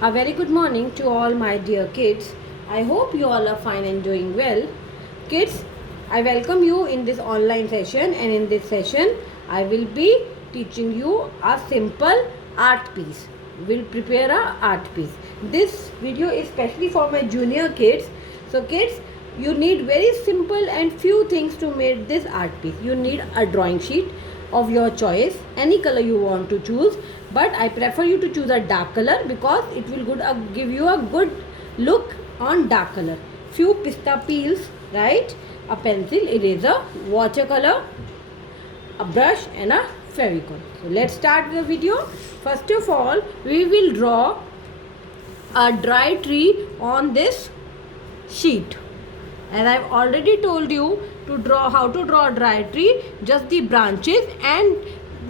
A very good morning to all my dear kids. I hope you all are fine and doing well. Kids, I welcome you in this online session, and in this session I will be teaching you a simple art piece. We'll prepare a art piece. This video is specially for my junior kids. So kids, you need very simple and few things to make this art piece. You need a drawing sheet of your choice, any color you want to choose, but I prefer you to choose a dark color because it will give you a good look on dark color. Few pista peels, right? A pencil, eraser, watercolor, a brush and a Fevicol. So let's start the video. First of all, we will draw a dry tree on this sheet. As I've already told you to draw how to draw a dry tree, just the branches, and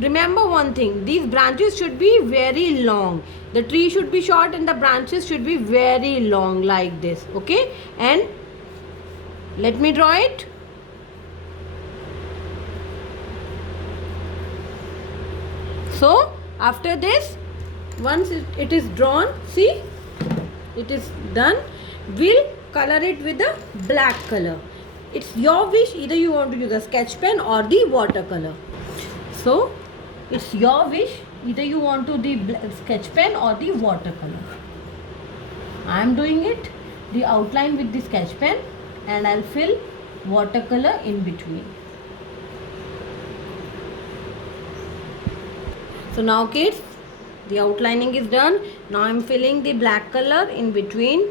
remember one thing, these branches should be very long. The tree should be short and the branches should be very long like this, okay? And let me draw it. So after this, once it is drawn, see, it is done, we'll color it with the black color. It's your wish, either you want to use a sketch pen or the watercolor. So it's your wish, either you want to the sketch pen or the watercolor. I am doing it, the outline with the sketch pen, and I'll fill watercolor in between. So now kids, the outlining is done. Now I am filling the black color in between.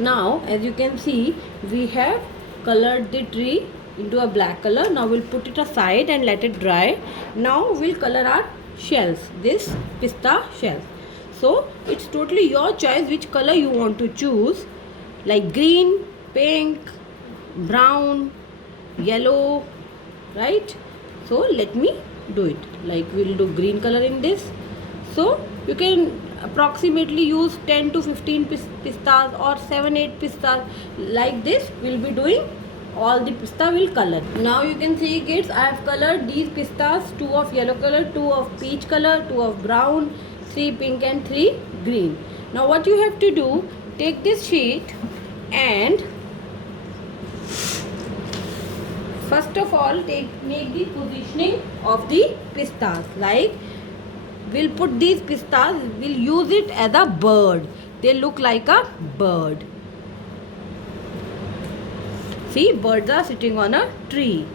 Now as you can see, we have colored the tree into a black color. Now we'll put it aside and let it dry. Now we'll color our shells, this pista shells. So it's totally your choice which color you want to choose, like green, pink, brown, yellow, right? So let me do it. Like we'll do green color in this. So you can approximately use 10 to 15 pistas or 7-8 pistas like this. We'll be doing all the pista will color. Now you can see kids, I have colored these pistas, 2 of yellow color, 2 of peach color, 2 of brown, 3 pink and 3 green. Now what you have to do, take this sheet and first of all make the positioning of the pistas. Like we'll put these pistas, we'll use it as a bird. They look like a bird. See, birds are sitting on a tree.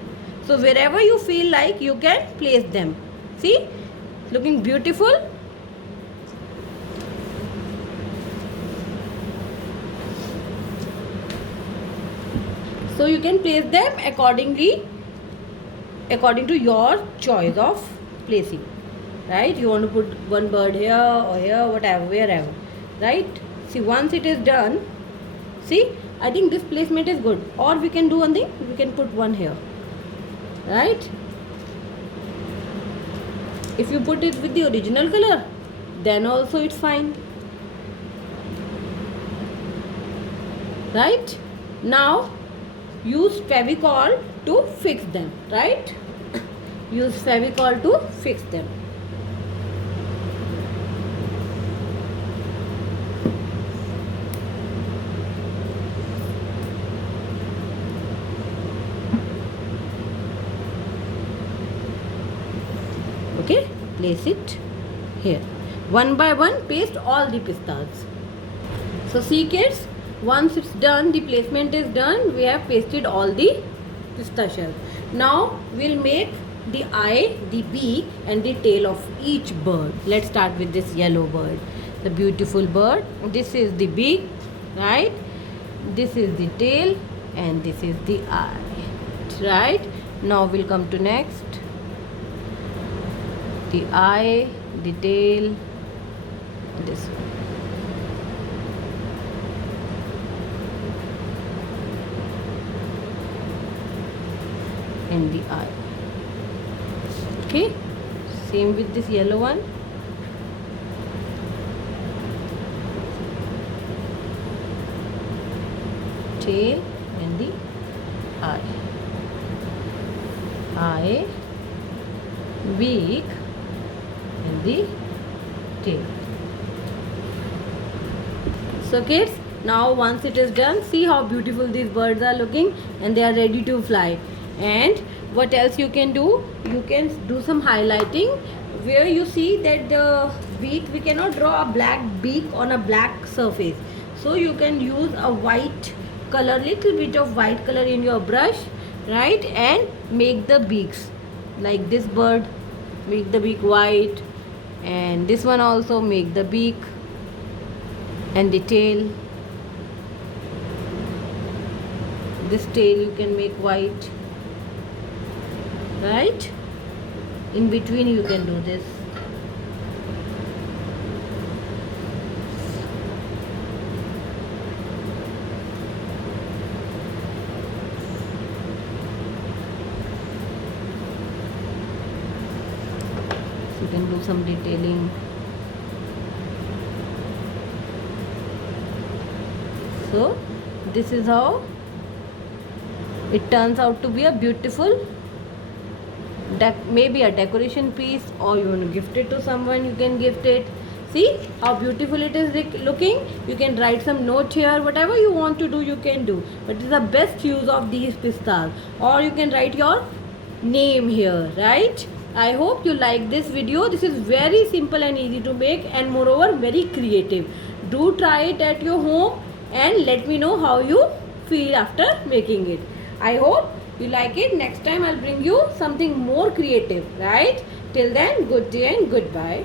So wherever you feel like, you can place them. See, looking beautiful. So you can place them according to your choice of placing. Right, you want to put one bird here or here, whatever, wherever, right? See, once it is done, see, I think this placement is good. Or we can do one thing, we can put one here, right? If you put it with the original color, then also it's fine, right? Now use Fevicol to fix them, right? Use Fevicol to fix them. Okay, place it here. One by one, paste all the pistas. So see kids, once it's done, the placement is done, we have pasted all the pista shells. Now we'll make the eye, the beak and the tail of each bird. Let's start with this yellow bird, the beautiful bird. This is the beak, right? This is the tail and this is the eye, right? Now we'll come to next. The eye, the tail, this one. And the eye. Okay, same with this yellow one. Tail and the eye. Eye beak and the tail. So kids, now once it is done, see how beautiful these birds are looking, and they are ready to fly. And what else you can do? You can do some highlighting where you see that the beak, we cannot draw a black beak on a black surface. So you can use a white color, little bit of white color in your brush, right? And make the beaks. Like this bird, make the beak white, and this one also make the beak and the tail. This tail you can make white, right? In between you can do this. So you can do some detailing. So this is how it turns out to be a beautiful, maybe a decoration piece, or you want to gift it to someone, you can gift it. See how beautiful it is looking. You can write some note here, whatever you want to do you can do, but it's the best use of these pistas. Or you can write your name here, right? I hope you like this video. This is very simple and easy to make, and moreover very creative. Do try it at your home and let me know how you feel after making it. I hope you like it. Next time I'll bring you something more creative, right? Till then, good day and goodbye.